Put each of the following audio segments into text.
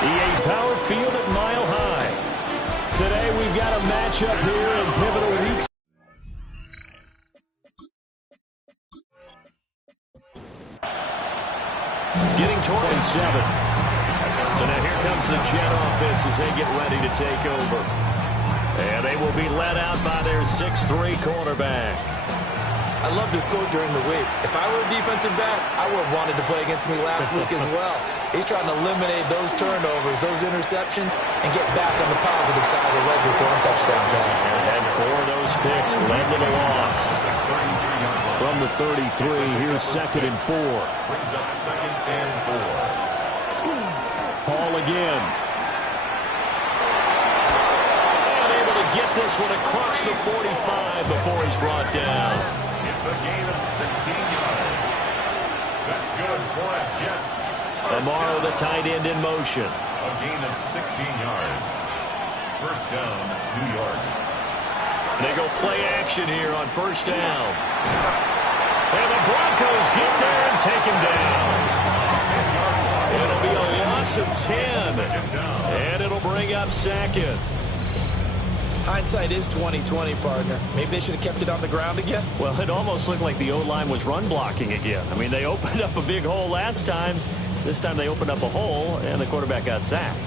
EA's Power Field at Mile High. Today we've got a matchup here in pivotal weeks. Getting toward 27. So now here comes the Jet offense as they get ready to take over. And they will be led out by their 6'3" quarterback. I love this quote during the week. If I were a defensive back, I would have wanted to play against me last week as well. He's trying to eliminate those turnovers, those interceptions, and get back on the positive side of the ledger throwing touchdown passes. And 4 of those picks led to the loss. From the 33, here's 2nd and 4. Brings up 2nd and 4. Hall again. And able to get this one across the 45 before he's brought down. It's a gain of 16 yards. That's good for a Jets. Amaro, the tight end, in motion. A gain of 16 yards. First down, New York. They go play action here on first down. And the Broncos get there and take him down. It'll be a loss of 10. And it'll bring up 2nd. Hindsight is 20/20, partner. Maybe they should have kept it on the ground again. Well, it almost looked like the O-line was run blocking again. I mean, they opened up a big hole last time. This time they opened up a hole, and the quarterback got sacked.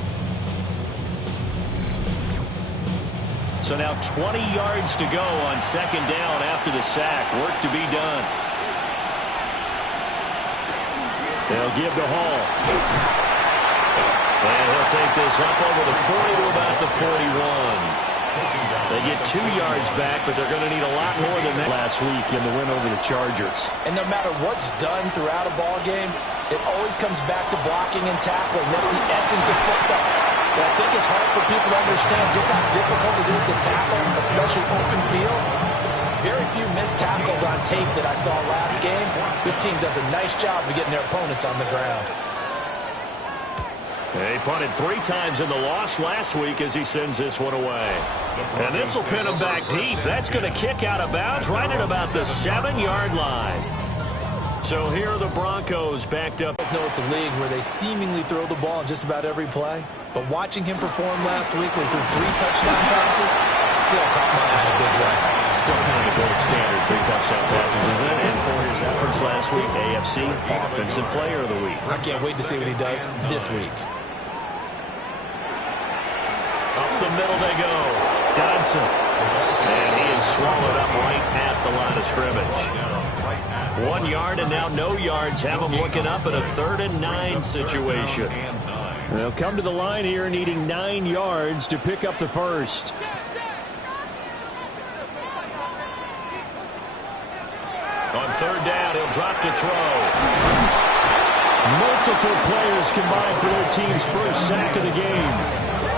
So now 20 yards to go on 2nd down after the sack. Work to be done. They'll give to Hall. And he'll take this up over the 40 to about the 41. They get 2 yards back, but they're going to need a lot more than that last week in the win over the Chargers. And no matter what's done throughout a ball game, it always comes back to blocking and tackling. That's the essence of football. But I think it's hard for people to understand just how difficult it is to tackle, especially open field. Very few missed tackles on tape that I saw last game. This team does a nice job of getting their opponents on the ground. They punted 3 times in the loss last week as he sends this one away. And this will pin him back deep. That's going to kick out of bounds right at about the 7-yard line. So here are the Broncos backed up. I know it's a league where they seemingly throw the ball in just about every play. But watching him perform last week when he threw 3 touchdown passes still caught my eye in a big way. Still kind of the gold standard, 3 touchdown passes, isn't it? And for his efforts last week, AFC Offensive Player of the Week. I can't wait to see what he does this week. Up the middle they go. Dodson. And he is swallowed up right at the line of scrimmage. 1 yard and now no yards. Have them looking up at a 3rd and 9 situation. They'll come to the line here needing 9 yards to pick up the first. On 3rd down, he'll drop to throw. Multiple players combined for their team's first sack of the game.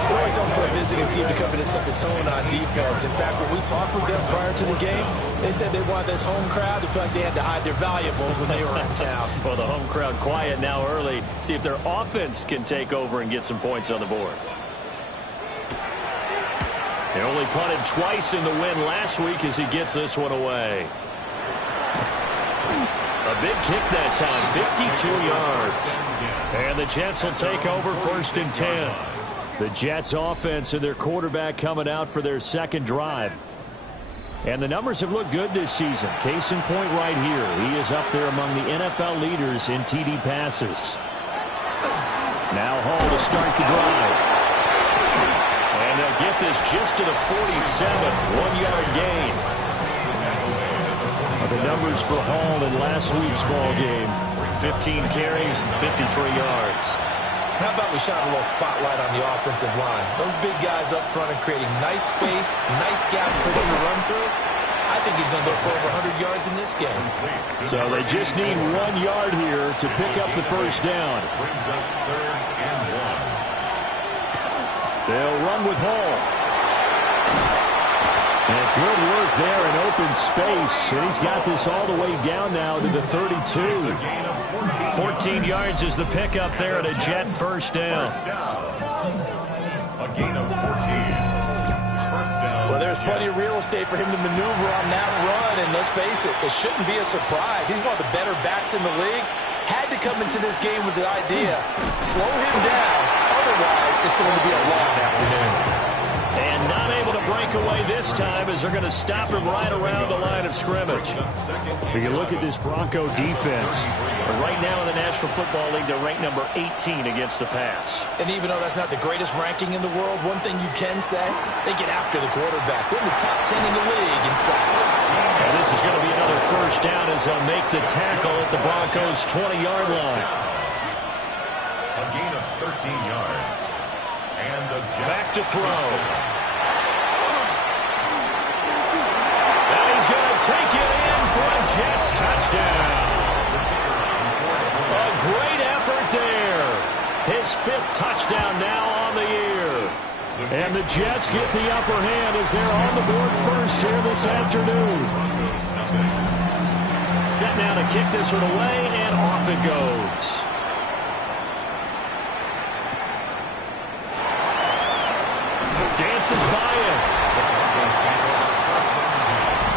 It always helps for a visiting team to come in and set the tone on defense. In fact, when we talked with them prior to the game, they said they wanted this home crowd to feel like they had to hide their valuables when they were in town. Well, the home crowd quiet now early. See if their offense can take over and get some points on the board. They only punted twice in the win last week as he gets this one away. A big kick that time, 52 yards. And the Jets will take over 1st and 10. The Jets offense and their quarterback coming out for their 2nd drive. And the numbers have looked good this season. Case in point right here. He is up there among the NFL leaders in TD passes. Now Hall to start the drive. And they'll get this just to the 47. 1-yard gain. The numbers for Hall in last week's ball game. 15 carries, 53 yards. How about we shine a little spotlight on the offensive line? Those big guys up front are creating nice space, nice gaps for them to run through. I think he's going to go for over 100 yards in this game. So they just need 1 yard here to pick up the first down. Brings up 3rd and 1. They'll run with Hall. And good work there in open space. And he's got this all the way down now to the 32. 14 yards is the pickup there at a Jet first down. A gain of 14. First down. Well, there's plenty of real estate for him to maneuver on that run. And let's face it, it shouldn't be a surprise. He's one of the better backs in the league. had to come into this game with the idea, slow him down, otherwise it's going to be a long afternoon. And not able to break away this time as they're going to stop him right around the line of scrimmage. We can look at this Bronco defense. Right now in the National Football League, they're ranked number 18 against the pass. And even though that's not the greatest ranking in the world, one thing you can say, they get after the quarterback. They're in the top 10 in the league in sacks. And this is going to be another first down as they'll make the tackle at the Broncos' 20-yard line. A gain of 13 yards. And the Jets back to throw. And he's going to take it in for a Jets touchdown. A great effort there. His 5th touchdown now on the year. And the Jets get the upper hand as they're on the board first here this afternoon. Set now to kick this one away, and off it goes. Dances by him.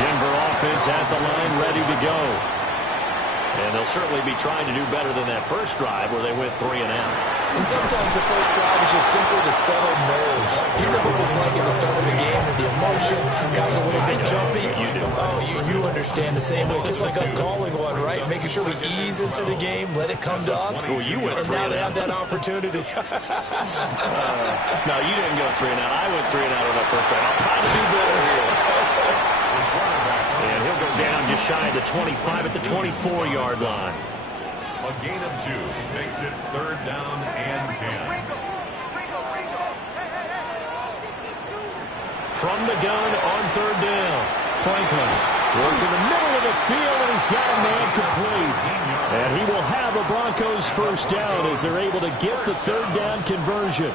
Denver offense at the line, ready to go. And they'll certainly be trying to do better than that first drive where they went 3 and out. And sometimes the first drive is just simply to settle nerves. You know what it's like at the start of the game with the emotion. Guys are a little bit jumpy. You do. Oh, you understand the same way. It's just like us calling one, right? Making sure we ease into the game, let it come to us. Well, you went 3 and now and they out. have that opportunity. No, you didn't go 3 and out. I went 3 and out on that first drive. I'll try to do better here. And he'll go down just shy of the 25 at the 24-yard line. A gain of 2 makes it 3rd down and 10. From the gun on 3rd down, Franklin working the middle of the field, and he's got a man complete. And he will have a Broncos first down as they're able to get the 3rd down conversion.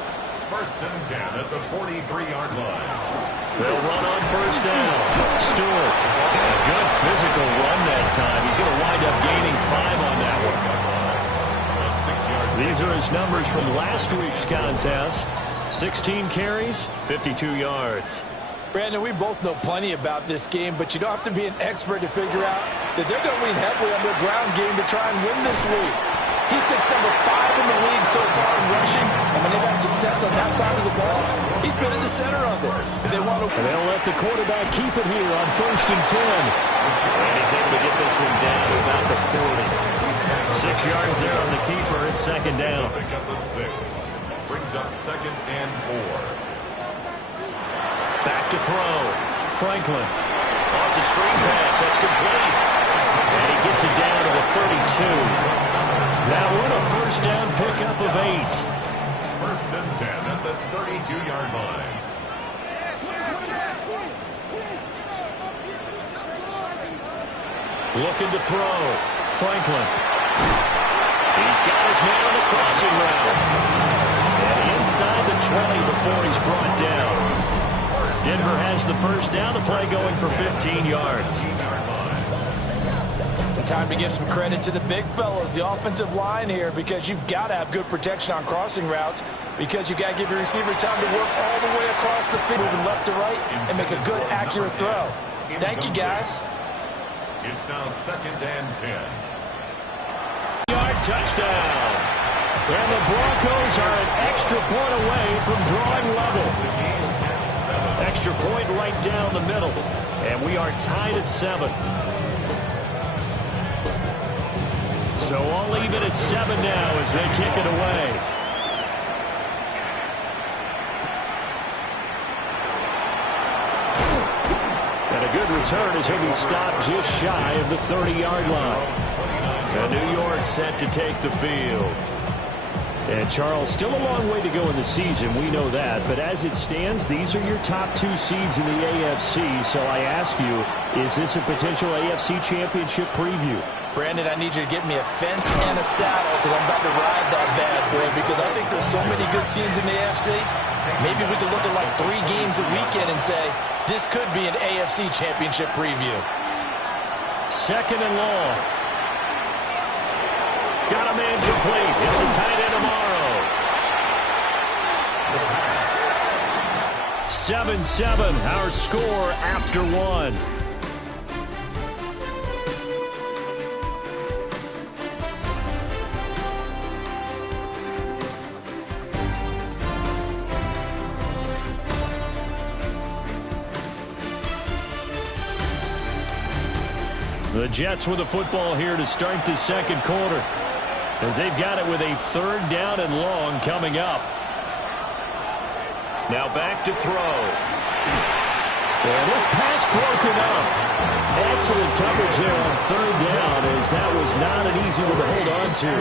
1st and 10 at the 43-yard line. They'll run on first down. Stewart, a good physical run that time. He's going to wind up gaining 5 on that one. These are his numbers from last week's contest. 16 carries, 52 yards. Brandon, we both know plenty about this game, but you don't have to be an expert to figure out that they're going to lean heavily on their ground game to try and win this week. He sits number 5 in the league so far in rushing, and when they've had success on that side of the ball, he's been in the center of it. If they want to, and they'll let the quarterback keep it here on 1st and 10. And he's able to get this one down to about the 40. 6 yards there on the keeper at 2nd down. Pick up the 6. Brings up 2nd and 4. Back to throw. Franklin. Oh, it's a screen pass. That's complete. And he gets it down to the 32. That one a first down pickup of 8. 1st and 10 at the 32-yard line. Looking to throw. Franklin. He's got his man on the crossing route. And inside the 20 before he's brought down. Denver has the first down. The play going for 15 yards. time to give some credit to the big fellows, the offensive line here, because you've got to have good protection on crossing routes, because you've got to give your receiver time to work all the way across the field, moving left to right, and make a good, accurate throw. Thank you, guys. It's now 2nd and 10. Yard touchdown. And the Broncos are an extra point away from drawing level. Extra point right down the middle. And we are tied at 7. So all even at 7 now as they kick it away. And a good return as he'll be stopped just shy of the 30-yard line. And New York set to take the field. And Charles, still a long way to go in the season, we know that. But as it stands, these are your top 2 seeds in the AFC. So I ask you, is this a potential AFC championship preview? Brandon, I need you to get me a fence and a saddle because I'm about to ride that bad boy, because I think there's so many good teams in the AFC. Maybe we could look at like 3 games a weekend and say, this could be an AFC championship preview. 2nd and long. Got a man complete. It's a tight end tomorrow. 7-7, our score after 1. The Jets with the football here to start the second quarter, as they've got it with a 3rd down and long coming up. Now back to throw. And this pass broken up. Excellent coverage there on 3rd down, as that was not an easy one to hold on to.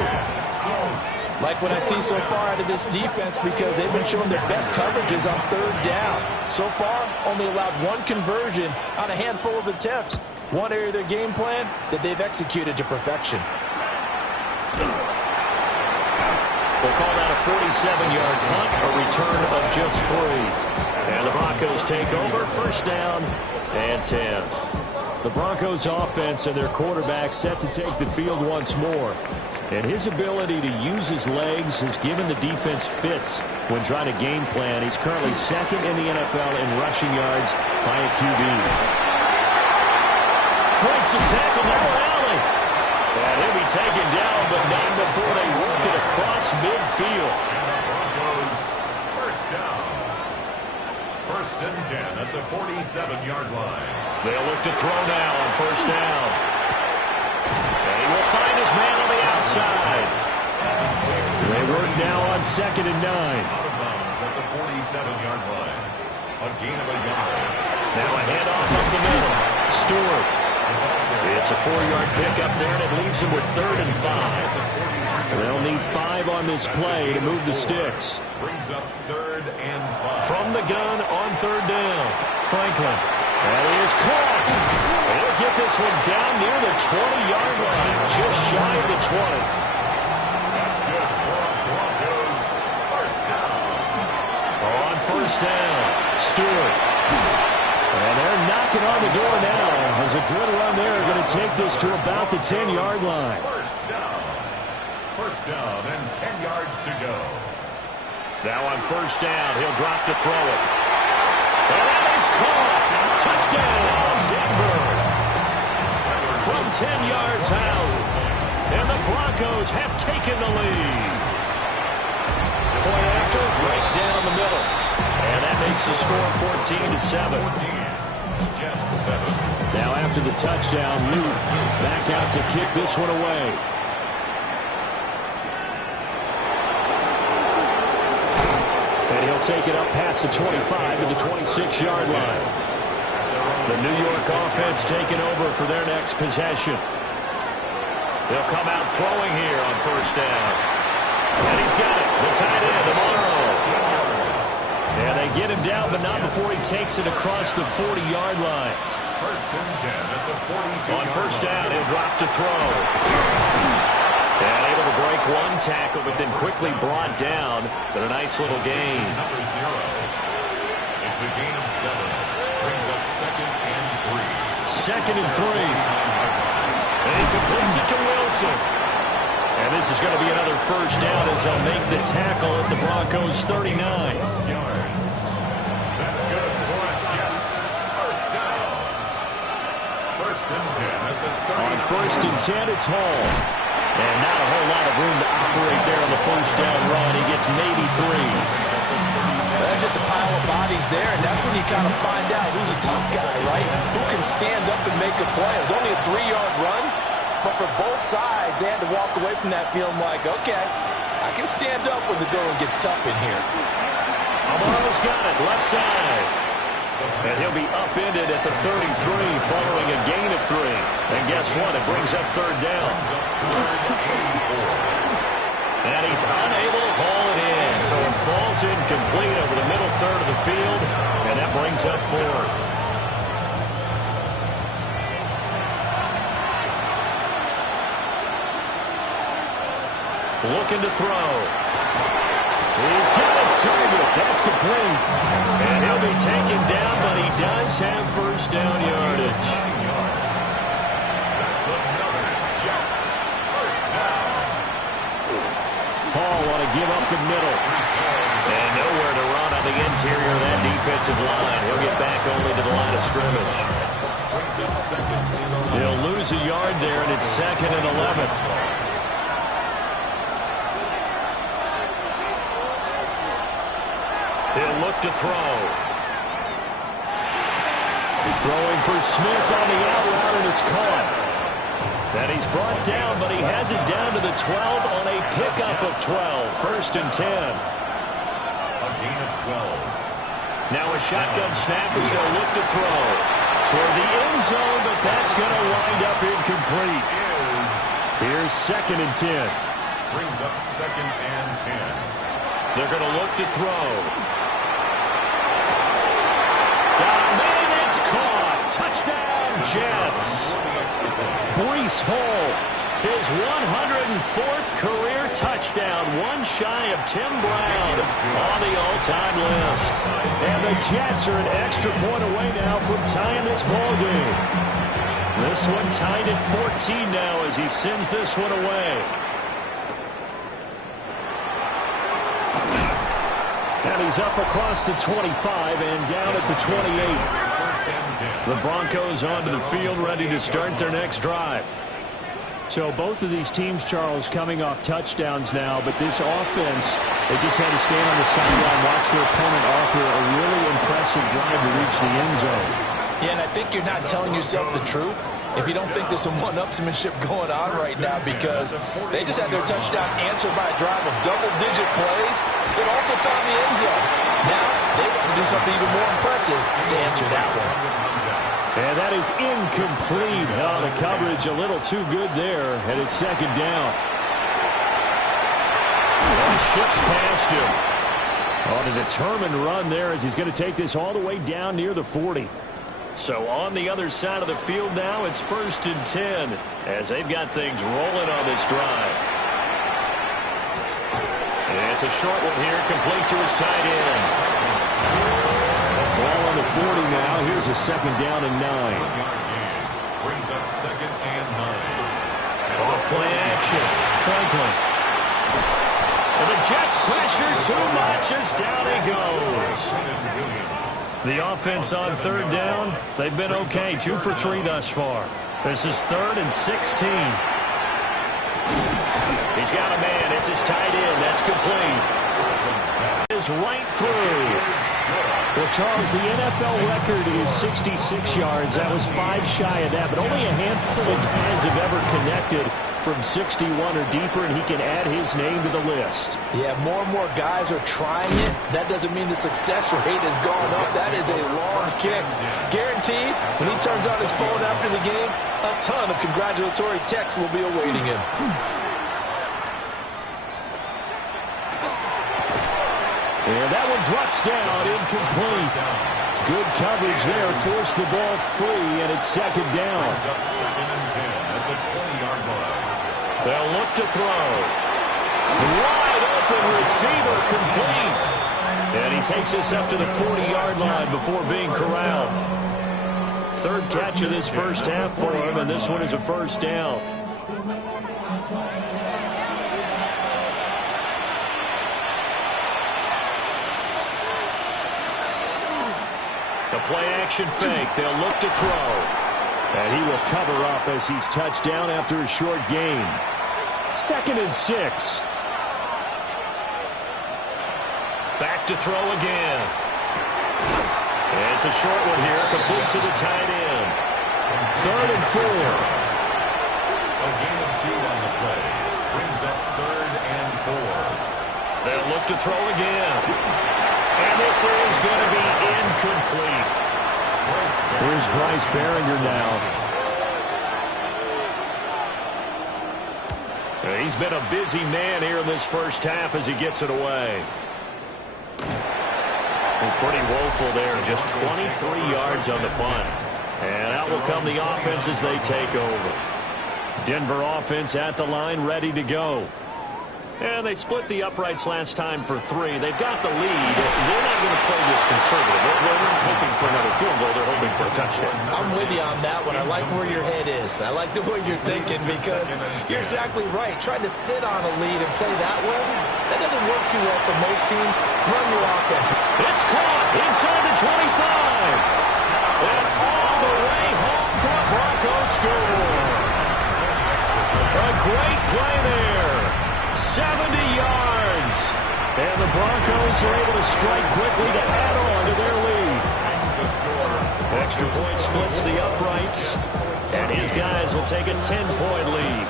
Like what I see so far out of this defense, because they've been showing their best coverages on 3rd down. So far, only allowed 1 conversion on a handful of attempts. One area of their game plan that they've executed to perfection. We'll call that a 47-yard punt, a return of just 3. And the Broncos take over, 1st down and 10. The Broncos offense and their quarterback set to take the field once more. And his ability to use his legs has given the defense fits when trying to game plan. He's currently 2nd in the NFL in rushing yards by a QB. Breaks the tackle, narrow alley. And he'll be taken down, but not before they work it across midfield. Broncos, 1st down. 1st and 10 at the 47-yard line. They'll look to throw now on 1st down. And he will find his man on the outside. They work now on 2nd and 9. Out of bounds at the 47-yard line. A gain of a yard. Now a handoff up the middle. Stewart. It's a 4-yard pickup there, and it leaves him with 3rd and 5. They'll need 5 on this play to move the sticks. Brings up 3rd and 5. From the gun on 3rd down, Franklin. And he is caught. He'll get this one down near the 20-yard line, just shy of the 20. That's good for Broncos. 1st down. On 1st down, Stewart. And they're knocking on the door now. There's a good run there. Going to take this to about the 10-yard line. 1st down. 1st down and 10 yards to go. Now on 1st down, he'll drop to throw it. And that is caught. Touchdown, Denver. From 10 yards out. And the Broncos have taken the lead. Point after, right down the middle. And that makes the score 14-7. 14. Jets 7. Now after the touchdown, Luke back out to kick this one away. And he'll take it up past the 25 to the 26-yard line. The New York offense taking over for their next possession. They'll come out throwing here on 1st down. And he's got it. The tight end, Amaro. And they get him down, but not before he takes it across the 40-yard line. 1st and 10 at the 42. On 1st down, he'll drop to throw. And able to break 1 tackle, but then quickly brought down. But a nice little gain. Number 0. It's a gain of 7. Brings up 2nd and 3. 2nd and 3. And he completes it to Wilson. And this is going to be another 1st down as they'll make the tackle at the Broncos 39. Yards. That's good for Jets. 1st down. 1st and 10 at the 30. On 1st and 10, it's Hall. And not a whole lot of room to operate there on the 1st down run. He gets maybe 3. There's just a pile of bodies there, and that's when you kind of find out who's a tough guy, right? Who can stand up and make a play. It was only a 3-yard run, but for both sides, they had to walk away from that feeling like, okay, I can stand up when the going gets tough in here. Amaro's got it, left side. And he'll be upended at the 33 following a gain of 3. And guess what? It brings up 3rd down. And he's unable to haul it in. So it falls incomplete over the middle third of the field. And that brings up 4th. Looking to throw. He's got his target. That's complete. And he'll be taken down, but he does have 1st down yardage. That's another Jets. 1st down. Paul want to give up the middle. And nowhere to run on the interior of that defensive line. He'll get back only to the line of scrimmage. Brings up 2nd and 11. He'll lose a yard there, and it's 2nd and 11. He'll look to throw. Throwing for Smith on the out route, and it's caught. And he's brought down, but he has it down to the 12 on a pickup of 12. First and 10. A gain of 12. Now a shotgun snap as they'll look to throw toward the end zone, but that's going to wind up incomplete. Here's second and 10. Brings up second and 10. They're going to look to throw. Got a man, it's caught. Touchdown, Jets. Breece Hall, his 104th career touchdown, one shy of Tim Brown on the all-time list. And the Jets are an extra point away now from tying this ball game. This one tied at 14 now as he sends this one away. And he's up across the 25 and down at the 28. The Broncos onto the field ready to start their next drive. So both of these teams, Charles, coming off touchdowns now, but this offense, they just had to stand on the sideline, watch their opponent offer a really impressive drive to reach the end zone. Yeah, and I think you're not telling yourself the truth if you don't think there's some one-upsmanship going on right now, because they just had their touchdown answered by a drive of double-digit plays that also found the end zone. Now they want to do something even more impressive to answer that one. And that is incomplete. Oh, the coverage a little too good there, and it's second down. And shifts past him. On a determined run there as he's going to take this all the way down near the 40. So on the other side of the field now, it's first and 10 as they've got things rolling on this drive. And it's a short one here, complete to his tight end. Ball on the 40 now. Here's a second down and 9. Brings up second and 9. Off play action. Franklin. And the Jets pressure too much as down he goes. The offense on third down, they've been okay. 2 for 3 thus far. This is third and 16. He's got a man. It's his tight end. That's complete. Is right through. Well, Charles, the NFL record is 66 yards. That was 5 shy of that, but only a handful of guys have ever connected from 61 or deeper, and he can add his name to the list. Yeah, more and more guys are trying it. That doesn't mean the success rate has gone up. That is a long kick. Guaranteed, when he turns on his phone after the game, a ton of congratulatory texts will be awaiting him. And that one drops down, incomplete. Good coverage there, forced the ball free, and it's second down. Second and 10 at the 20-yard line. They'll look to throw. Wide open receiver, complete. And he takes this up to the 40-yard line before being corralled. Third catch of this first half for him, and this one is a first down. The play-action fake. They'll look to throw. And he will cover up as he's touched down after a short gain. Second and 6. Back to throw again. And it's a short one here, complete to the tight end. Third and 4. A gain of 2 on the play. Brings up third and 4. They'll look to throw again. And this is going to be incomplete. Here's Bryce Baringer now. He's been a busy man here in this first half as he gets it away. And pretty woeful there, just 23 yards on the punt. And out will come the offense as they take over. Denver offense at the line, ready to go. And they split the uprights last time for 3. They've got the lead. They're not going to play this conservative. They're not hoping for another field goal. They're hoping for a touchdown. I'm with you on that one. I like where your head is. I like the way you're thinking, because you're exactly right. Trying to sit on a lead and play that way, that doesn't work too well for most teams. Run your offense. It's caught inside the 25. And all the way home for the Broncos score. A great play there. 70 yards. And the Broncos are able to strike quickly to add on to their lead. Extra point splits the uprights. And his guys will take a 10-point lead.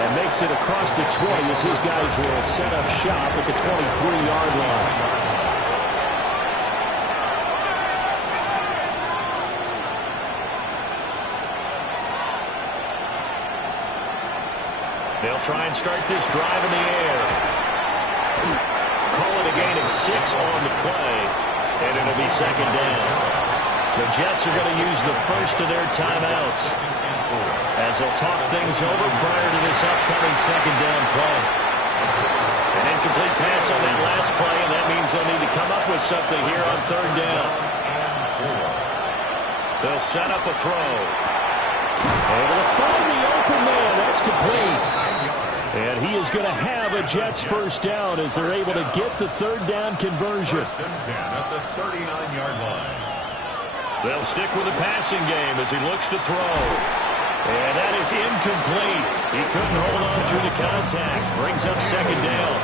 And makes it across the 20 as his guys will set up shop at the 23-yard line. They'll try and start this drive in the air. Call it a gain of 6 on the play, and it'll be second down. The Jets are going to use the first of their timeouts as they'll talk things over prior to this upcoming second down play. An incomplete pass on that last play, and that means they'll need to come up with something here on third down. They'll set up a throw. Able to find the open man. That's complete. And he is going to have a Jets first down as they're able to get the third down conversion. First and 10 at the 39-yard line. They'll stick with the passing game as he looks to throw. And that is incomplete. He couldn't hold on through the contact. Brings up second down.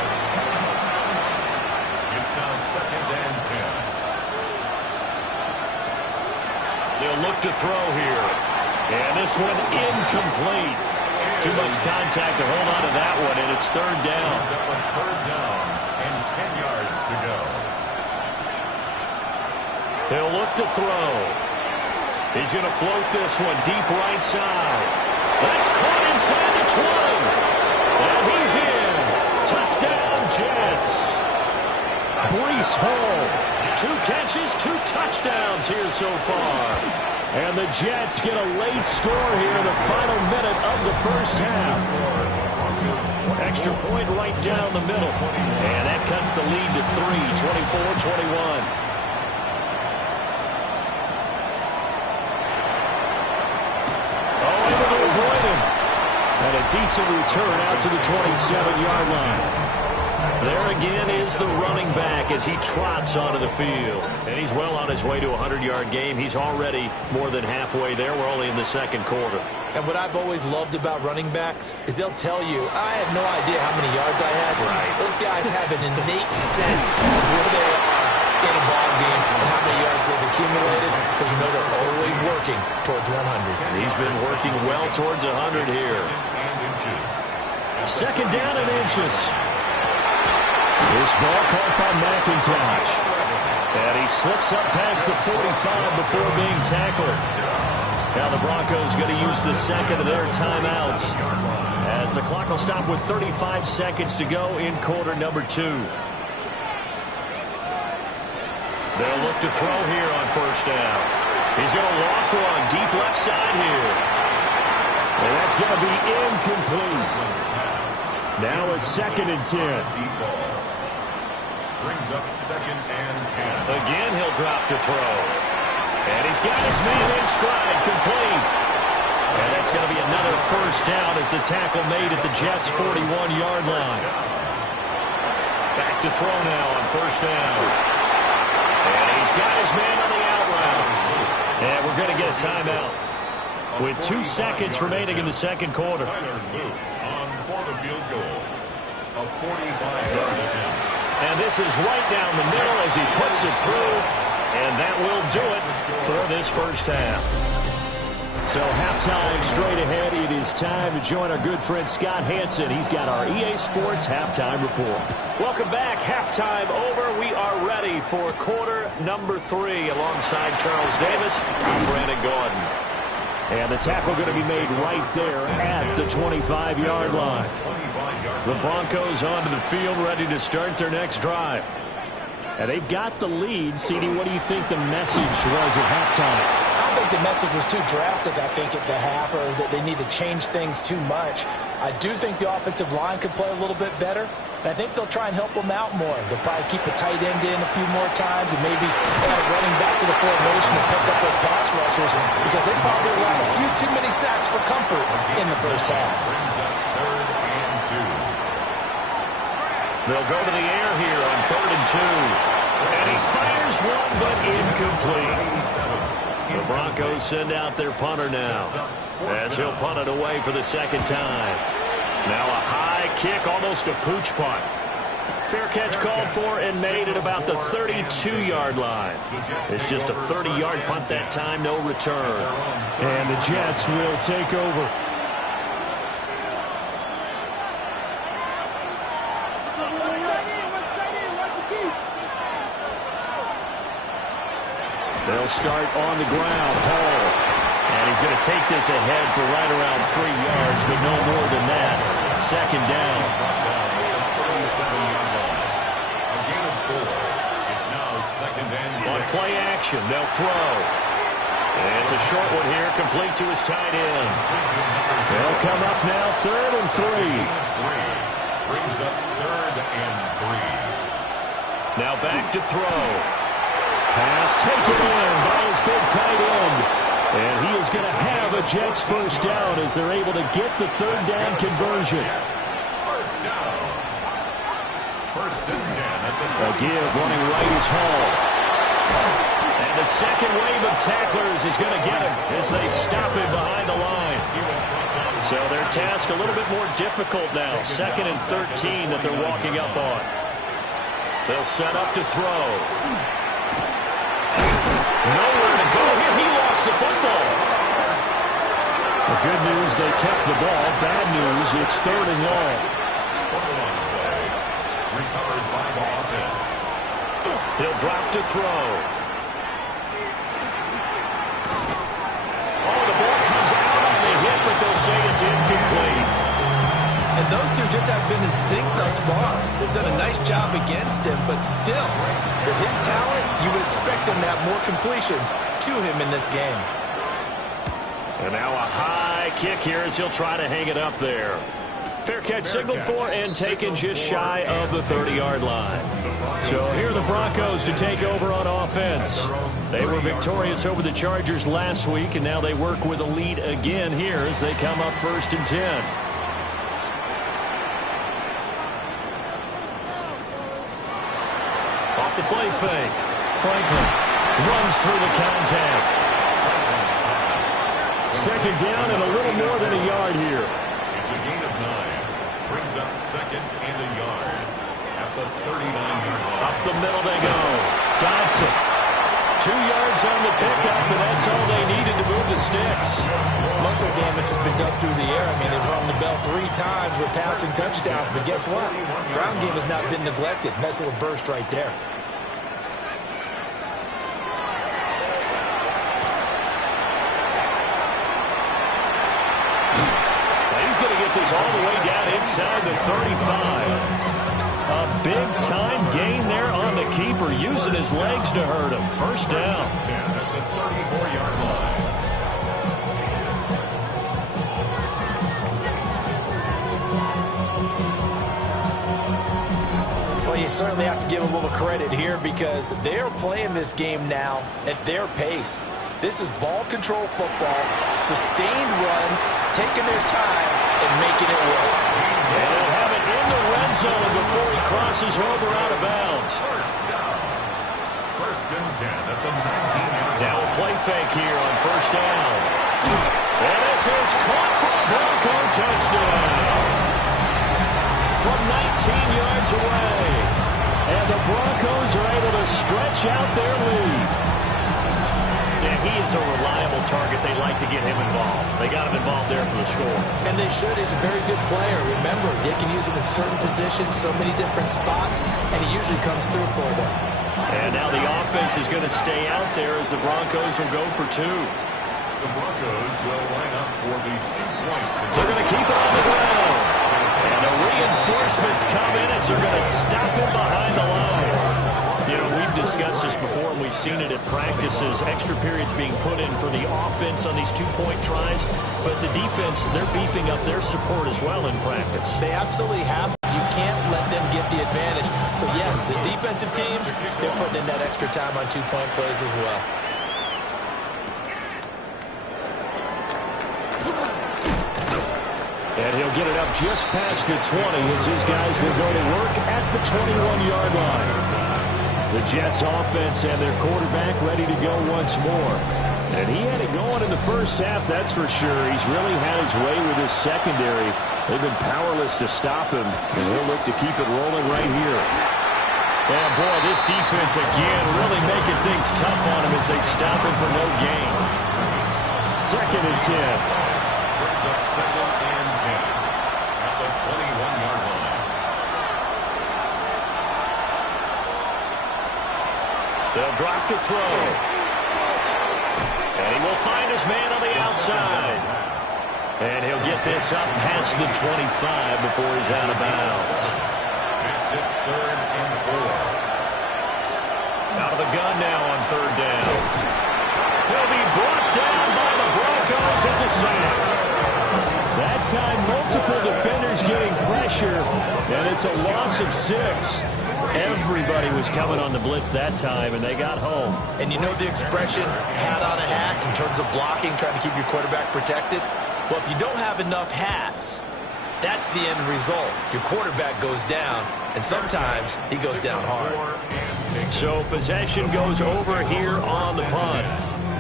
It's now second and 10. They'll look to throw here. And this one incomplete. Too much contact to hold on to that one, and it's third down. He's up on third down and 10 yards to go. They'll look to throw. He's going to float this one deep right side. That's caught inside the 20. And he's in. Touchdown, Jets. Breece Hall. 2 catches, 2 touchdowns here so far. And the Jets get a late score here in the final minute of the first half. Extra point right down the middle. And that cuts the lead to 3, 24-21. And a decent return out to the 27-yard line. There again is the running back as he trots onto the field. And he's well on his way to a 100-yard game. He's already more than halfway there. We're only in the second quarter. And what I've always loved about running backs is they'll tell you, I had no idea how many yards I had. Right. Those guys have an innate sense of where they are in a ball game and how many yards they've accumulated, because you know they're always working towards 100. He's been working well towards 100 here. Second down and inches. This ball caught by McIntosh. And he slips up past the 45 before being tackled. Now the Broncos going to use the second of their timeouts as the clock will stop with 35 seconds to go in quarter number 2. They'll look to throw here on first down. He's going to loft one deep left side here. And that's going to be incomplete. Now a second and 10. Brings up second and 10. Again, he'll drop to throw. And he's got his man in stride, complete. And that's going to be another first down as the tackle made at the Jets' 41-yard line. Back to throw now on first down. And he's got his man on the out route. And we're going to get a timeout with 2 seconds remaining in the second quarter. Tyler Luke on for the field goal. A 45-yard attempt. And this is right down the middle as he puts it through. And that will do it for this first half. So halftime straight ahead. It is time to join our good friend Scott Hanson. He's got our EA Sports halftime report. Welcome back. Halftime over. We are ready for quarter number 3 alongside Charles Davis and Brandon Gordon. And the tackle going to be made right there at the 25-yard line. The Broncos onto the field ready to start their next drive. And they've got the lead. CD, what do you think the message was at halftime? I don't think the message was too drastic, I think, at the half, or that they need to change things too much. I do think the offensive line could play a little bit better, and I think they'll try and help them out more. They'll probably keep a tight end in a few more times and maybe add running back to the formation and pick up those pass rushers, because they probably allowed a few too many sacks for comfort in the first half. Brings up third and 2. They'll go to the air here on third and 2. And he fires one, but incomplete. The Broncos send out their punter now as he'll punt it away for the second time. Now a high kick, almost a pooch punt. Fair catch called for and made at about the 32-yard line. It's just a 30-yard punt that time, no return. And the Jets will take over. They'll start on the ground. Hall. And he's going to take this ahead for right around 3 yards, but no more than that. Second down. On play action, they'll throw. And it's a short one here, complete to his tight end. They'll come up now, 3rd and 3. Brings up 3rd and 3. Now back to throw. Pass taken in by his big tight end. And he is going to have a Jets first down as they're able to get the 3rd down conversion. First down. 1st and 10 at the A give running right is Hall. And the second wave of tacklers is going to get him as they stop him behind the line. So their task a little bit more difficult now. 2nd and 13 that they're walking up on. They'll set up to throw. Nowhere to go here. He lost the football. The good news, they kept the ball. Bad news, it's 3rd and long. recovered by the offense. He'll drop to throw. Oh, the ball comes out on the hit, but they'll say it's incomplete. And those two just have been in sync thus far. They've done a nice job against him, but still, with his talent, you would expect him to have more completions to him in this game. And now a high kick here as he'll try to hang it up there. Fair catch signaled for and taken just shy of the 30-yard line. So here are the Broncos to take over on offense. They were victorious over the Chargers last week, and now they work with a lead again here as they come up 1st and 10. Off the play fake. Franklin runs through the contact. Second down and a little more than a yard here. It's a gain of 9. Brings up 2nd and a yard at the 39-yard line. Up the middle they go. Dodson. 2 yards on the pickup, and that's all they needed to move the sticks. Muscle damage has been done through the air. I mean, they've rung the bell 3 times with passing touchdowns, but guess what? Ground game has not been neglected. Nice little burst right there. This all the way down inside the 35. A big-time gain there on the keeper, using his legs to hurt him. First down. 10 at the 34-yard line. Well, you certainly have to give a little credit here because they're playing this game now at their pace. This is ball control football, sustained runs, taking their time, and making it work. And they'll have it in the red zone before he crosses over out of bounds. First down. 1st and 10 at the 19-yard line. Now a play fake here on 1st down. And this is caught for a Bronco touchdown. From 19 yards away. And the Broncos are able to stretch out their lead. And he is a reliable target. They like to get him involved. They got him involved there for the score. And they should. He's a very good player. Remember, they can use him in certain positions, so many different spots, and he usually comes through for them. And now the offense is going to stay out there as the Broncos will go for 2. The Broncos will line up for the 2-point. They're going to keep it on the ground. And the reinforcements come in as they're going to stop him behind the line. You know, we've discussed this before, and we've seen it at practices, extra periods being put in for the offense on these 2-point tries. But the defense, they're beefing up their support as well in practice. They absolutely have. You can't let them get the advantage. So, yes, the defensive teams, they're putting in that extra time on 2-point plays as well. And he'll get it up just past the 20 as his guys will go to work at the 21-yard line. The Jets offense and their quarterback ready to go once more. And he had it going in the the first half, that's for sure. He's really had his way with his secondary. They've been powerless to stop him, and he'll look to keep it rolling right here. And, boy, this defense, again, really making things tough on him as they stop him for no gain. 2nd and 10. Brings up 2nd and 10 at the 21-yard line. They'll drop to throw. And he will find his man on the outside. And he'll get this up past the 25 before he's out of bounds. That's it, 3rd and 4. Out of the gun now on 3rd down. He'll be brought down by the Broncos. It's a sack. That time, multiple defenders getting pressure, and it's a loss of 6. Everybody was coming on the blitz that time, and they got home. And you know the expression, hat on a hat, in terms of blocking, trying to keep your quarterback protected? Well, if you don't have enough hats, that's the end result. Your quarterback goes down, and sometimes he goes down hard. So possession goes over here on the punt,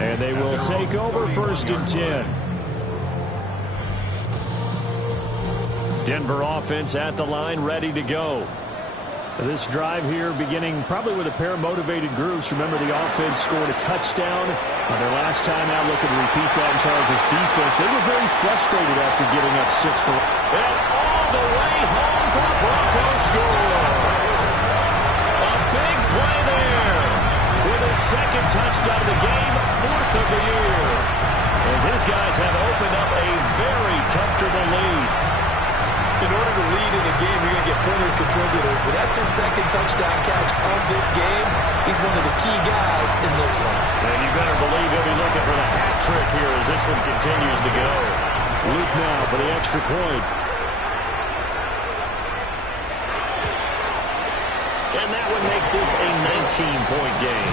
and they will take over 1st and 10. Denver offense at the line, ready to go. This drive here beginning probably with a pair of motivated groups. Remember, the offense scored a touchdown on their last time out. Looking to repeat that in Charles' defense. They were very frustrated after giving up 6 for. And all the way home for the Broncos score. A big play there with his 2nd touchdown of the game, 4th of the year. As his guys have opened up a very comfortable lead. In order to lead in a game, you're going to get plenty of contributors, but that's his 2nd touchdown catch of this game. He's one of the key guys in this one. And you better believe he'll be looking for the hat trick here as this one continues to go. Luke now for the extra point. And that one makes this a 19-point game.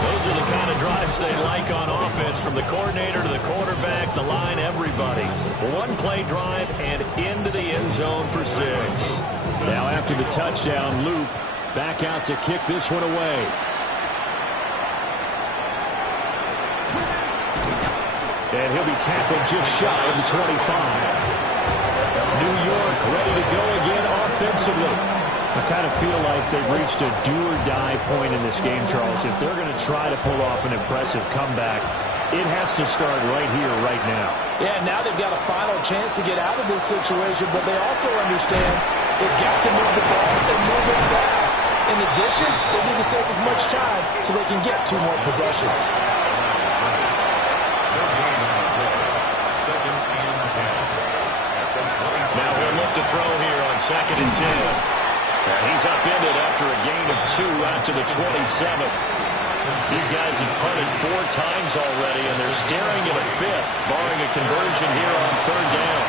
Those are the kind of drives they like on offense, from the coordinator to the quarterback, the line, everybody. One-play drive and into the end zone for 6. Now after the touchdown, Luke back out to kick this one away. And he'll be tackled just shy of the 25. New York ready to go again offensively. I kind of feel like they've reached a do-or-die point in this game, Charles. If they're going to try to pull off an impressive comeback, it has to start right here, right now. Yeah, now they've got a final chance to get out of this situation, but they also understand they've got to move the ball and move it fast. In addition, they need to save as much time so they can get 2 more possessions. Now he'll look to throw here on 2nd and 10. And he's upended after a gain of 2 out to the 27. These guys have punted 4 times already, and they're staring at a 5th, barring a conversion here on 3rd down.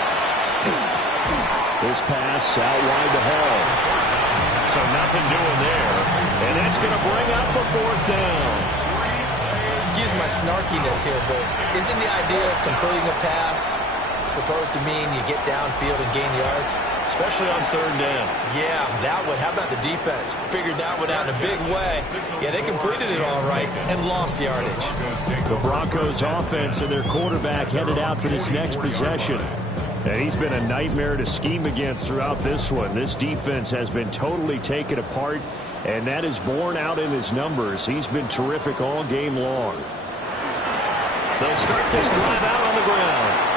This pass out wide to Hall. So nothing doing there. And that's going to bring up a 4th down. Excuse my snarkiness here, but isn't the idea of completing a pass supposed to mean you get downfield and gain yards? Especially on 3rd down. Yeah, that one. How about the defense? Figured that one out in a big way. Yeah, they completed it all right and lost yardage. The Broncos offense and their quarterback headed out for this next possession. And he's been a nightmare to scheme against throughout this one. This defense has been totally taken apart, and that is borne out in his numbers. He's been terrific all game long. They'll start this drive out on the ground.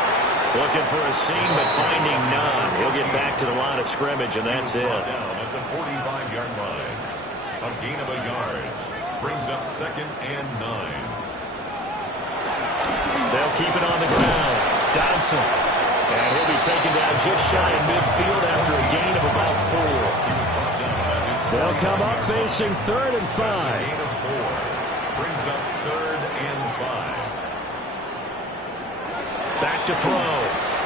Looking for a seam, but finding none. He'll get back to the line of scrimmage, and that's it. Down at the 45-yard line. A gain of a yard. Brings up 2nd and 9. They'll keep it on the ground. Dodson. And he'll be taken down just shy of midfield after a gain of about 4. They'll come up facing 3rd and 5. Gain of 4. Brings up 3rd and 5. Back to throw.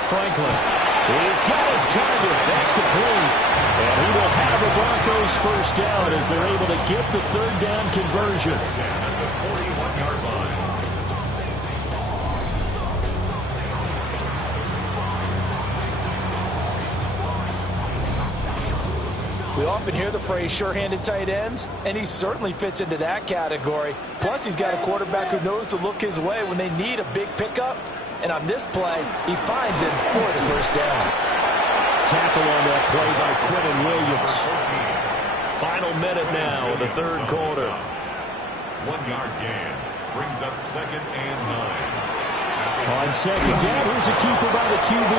Franklin. He's got his target. That's complete. And he will have the Broncos 1st down as they're able to get the 3rd down conversion. At the 41-yard line. We all often hear the phrase sure-handed tight ends, and he certainly fits into that category. Plus, he's got a quarterback who knows to look his way when they need a big pickup. And on this play, he finds it for the first down. Tackle on that play by Quentin Williams. Final minute now of the third quarter. 1 yard gain. Brings up 2nd and 9. On second down, here's a keeper by the QB.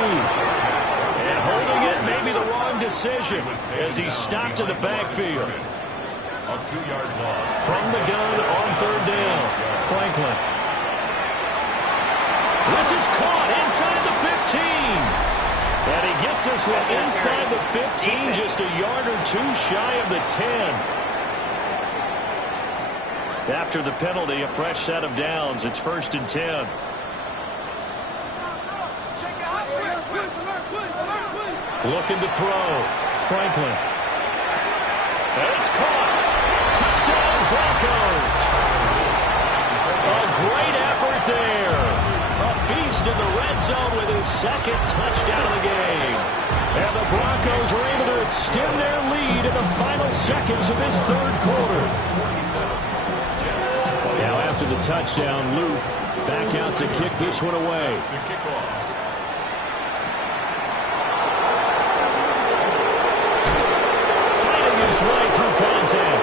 And holding it may be the wrong decision as he stopped in the backfield. A 2-yard loss. From the gun on third down, Franklin. This is caught inside the 15. And he gets this one inside the 15, just a yard or two shy of the 10. After the penalty, a fresh set of downs. It's 1st and 10. Looking to throw. Franklin. And it's caught. Touchdown, Broncos. A great effort there. A beast in the red zone with his 2nd touchdown of the game. And the Broncos are able to extend their lead in the final seconds of this third quarter. Now after the touchdown, Luke back out to kick this one away. Fighting his way through contact.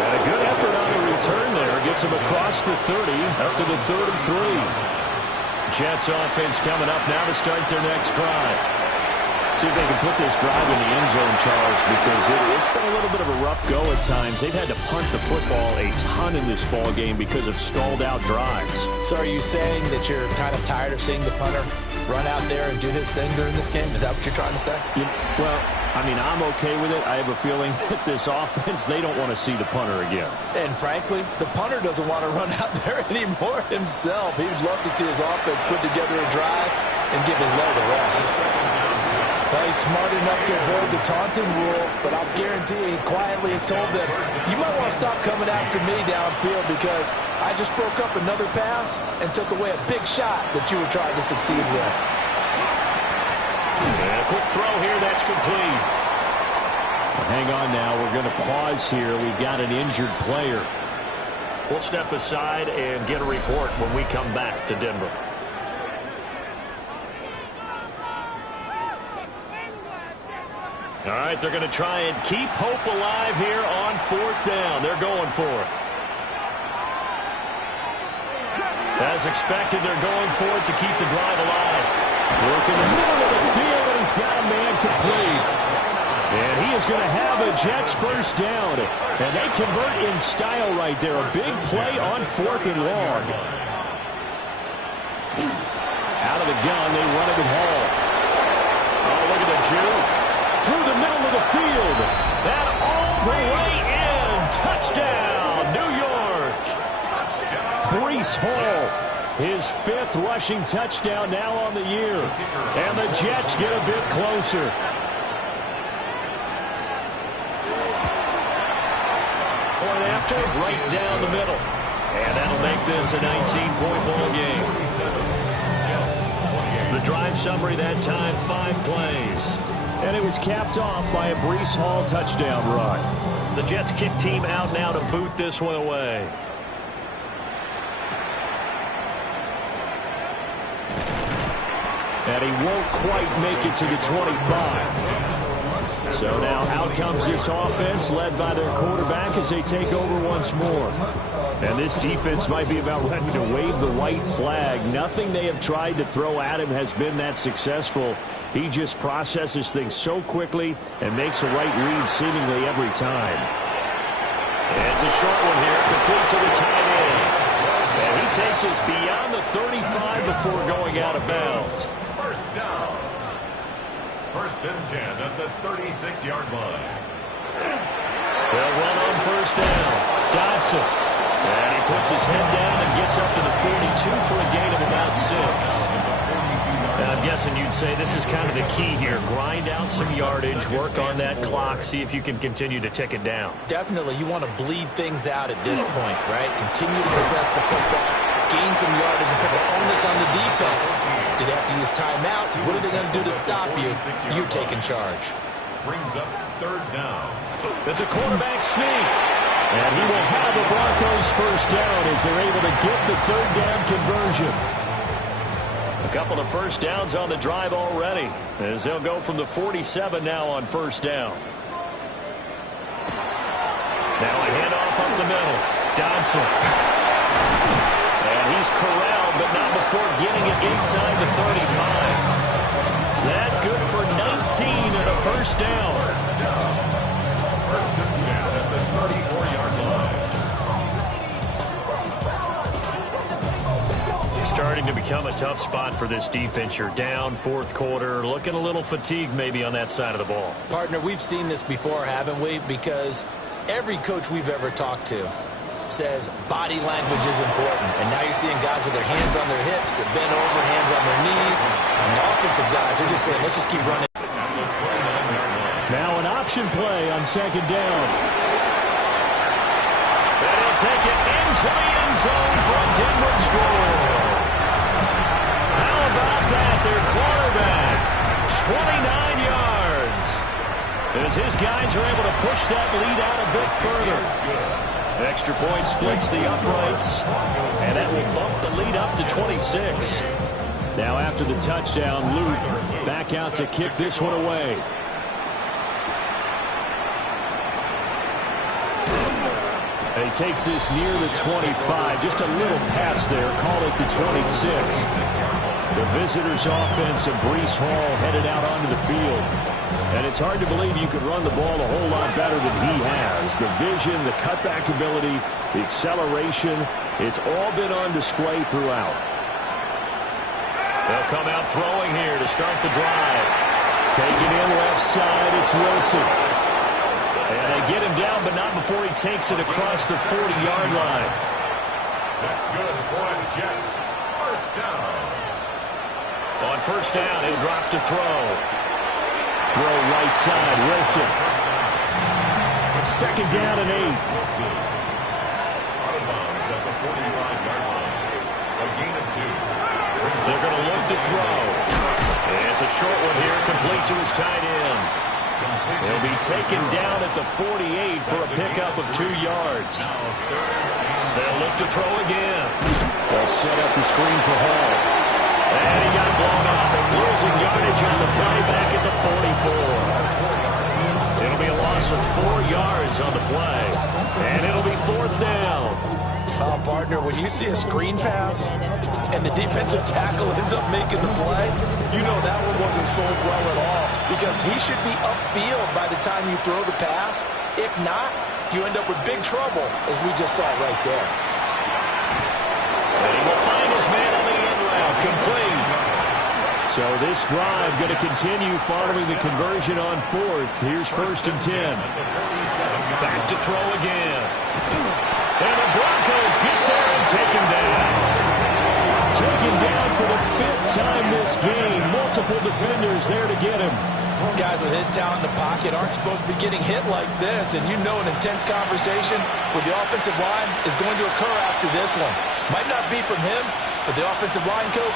And a good effort on the return there. Gets him across the 30 up to the 33. Jets offense coming up now to start their next drive. See if they can put this drive in the end zone, Charles, because it's been a little bit of a rough go at times. They've had to punt the football a ton in this ball game because of stalled-out drives. So are you saying that you're kind of tired of seeing the punter run out there and do his thing during this game? Is that what you're trying to say? Yeah, well, I mean, I'm okay with it. I have a feeling that this offense, they don't want to see the punter again. And frankly, the punter doesn't want to run out there anymore himself. He would love to see his offense put together a drive and give his leg a rest. Well, he's smart enough to avoid the taunting rule, but I'll guarantee he quietly has told them, you might want to stop coming after me downfield because I just broke up another pass and took away a big shot that you were trying to succeed with. And a quick throw here, that's complete. Well, hang on now, we're going to pause here. We've got an injured player. We'll step aside and get a report when we come back to Denver. All right, they're going to try and keep hope alive here on 4th down. They're going for it. As expected, they're going for it to keep the drive alive. Work in the middle of the field, and he's got a man complete. And he is going to have a Jets first down. And they convert in style right there. A big play on 4th and long. Out of the gun, they run it at Hall. Oh, look at the juke. Through the middle of the field. And all the way in. Touchdown, New York. Breece Hall, his 5th rushing touchdown now on the year. And the Jets get a bit closer. Point after, right down the middle. And that'll make this a 19-point ball game. The drive summary that time, 5 plays. And it was capped off by a Breece Hall touchdown run. The Jets kick team out now to boot this one away. And he won't quite make it to the 25. So now out comes this offense led by their quarterback as they take over once more. And this defense might be about ready to wave the white flag. Nothing they have tried to throw at him has been that successful. He just processes things so quickly and makes a right read seemingly every time. And it's a short one here, complete to the tight end. And he takes us beyond the 35 before going out of bounds. First down. 1st and 10 at the 36-yard line. They'll run on first down. Dodson. And he puts his head down and gets up to the 42 for a gain of about 6. And I'm guessing you'd say this is kind of the key here. Grind out some yardage, work on that clock, see if you can continue to tick it down. Definitely, you want to bleed things out at this point, right? Continue to possess the football, gain some yardage, and put the onus on the defense. Do they have to use timeouts? What are they going to do to stop you? You're taking charge. Brings up third down. It's a quarterback sneak. And he will have the Broncos first down as they're able to get the third down conversion. A couple of first downs on the drive already as they'll go from the 47 now on first down. Now a handoff up the middle. Dodson. And he's corralled, but not before getting it inside the 35. That good for 19 and a first down. First and 10 at the 34-yard line. Starting to become a tough spot for this defense. You're down fourth quarter, looking a little fatigued maybe on that side of the ball. Partner, we've seen this before, haven't we? Because every coach we've ever talked to says body language is important. And now you're seeing guys with their hands on their hips, they're bent over, hands on their knees. And the offensive guys are just saying, let's just keep running. Now an option play on second down. And he'll take it into the end zone for a Denver score. How about that? Their quarterback, 29 yards. As his guys are able to push that lead out a bit further. Extra point splits the uprights, and that will bump the lead up to 26. Now after the touchdown, Luke back out to kick this one away. And he takes this near the 25. Just a little pass there. Call it the 26. The visitors' offense of Breece Hall headed out onto the field. And it's hard to believe you could run the ball a whole lot better than he has. The vision, the cutback ability, the acceleration, it's all been on display throughout. They'll come out throwing here to start the drive. Taking in left side, it's Wilson. And they get him down, but not before he takes it across the 40-yard line. That's good for the Jets. First down. On first down, he'll drop to throw. Throw right side, Wilson. Second down and 8. Out of bounds at the 45-yard line. A gain of 2. They're going to look to throw. And it's a short one here, complete to his tight end. He'll be taken down at the 48 for a pickup of 2 yards. They'll look to throw again. They'll set up the screen for Hall. And he got blown up, losing yardage on the play back at the 44. It'll be a loss of 4 yards on the play. And it'll be fourth down. Partner, when you see a screen pass and the defensive tackle ends up making the play, you know that one wasn't sold well at all because he should be upfield by the time you throw the pass. If not, you end up with big trouble, as we just saw right there. And he will find his man on the end route, complete. So this drive going to continue following the conversion on fourth. Here's first and 10. Back to throw again. And the Broncos get there and take him down. Taken down for the 5th time this game. Multiple defenders there to get him. Guys with his talent in the pocket aren't supposed to be getting hit like this, and you know an intense conversation with the offensive line is going to occur after this one. Might not be from him, but the offensive line coach,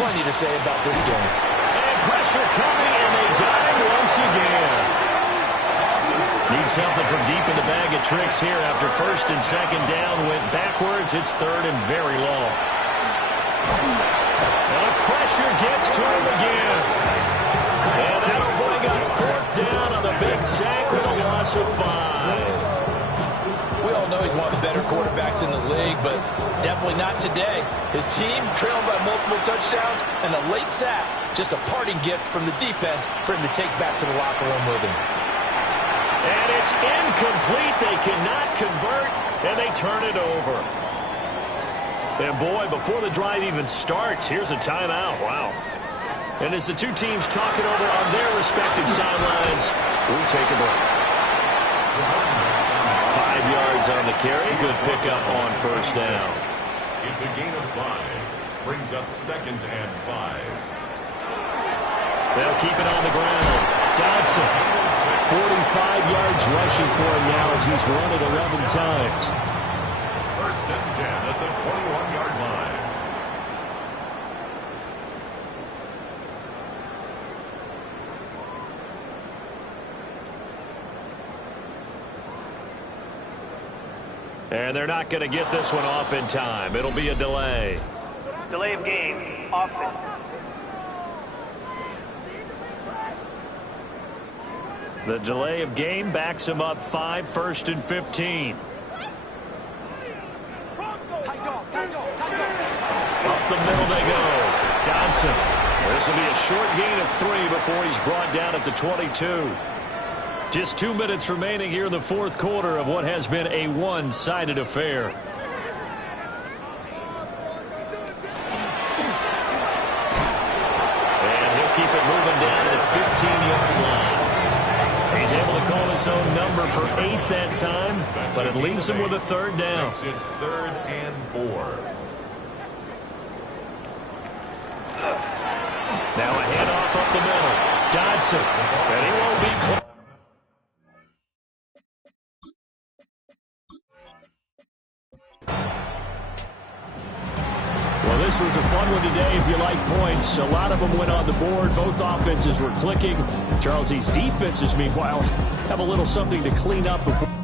plenty to say about this game. And pressure coming, and they got him once again. Need something from deep in the bag of tricks here after first and second down went backwards. It's third and very long. And the pressure gets to him again. And that'll bring up fourth down on the big sack with a loss of 5. We all know he's one of the better quarterbacks in the league, but definitely not today. His team trailed by multiple touchdowns, and a late sack, just a parting gift from the defense for him to take back to the locker room with him. And it's incomplete. They cannot convert, and they turn it over. And boy, before the drive even starts, here's a timeout. Wow. And as the two teams talk it over on their respective sidelines, we take a break. 5 yards on the carry. Good pickup on first down. It's a gain of 5. Brings up second and 5. They'll keep it on the ground. Dodson, 45 yards rushing for him now as he's run it 11 times. First and 10 at the 21-yard line. And they're not going to get this one off in time. It'll be a delay. Delay of game, offense. The delay of game backs him up 5, 1st and 15. Up the middle they go. Dodson. This will be a short gain of 3 before he's brought down at the 22. Just 2 minutes remaining here in the fourth quarter of what has been a one-sided affair. And he'll keep it moving down to the 15-yard line. He's able to call his own number for 8 that time, but it leaves him with a third down. Makes it 3rd and 4. Now a handoff up the middle. Dodson. And he won't be close. Well, this was a fun one today if you like points. A lot of them went on the board. Both offenses were clicking. Charles, these defenses, meanwhile, have a little something to clean up before.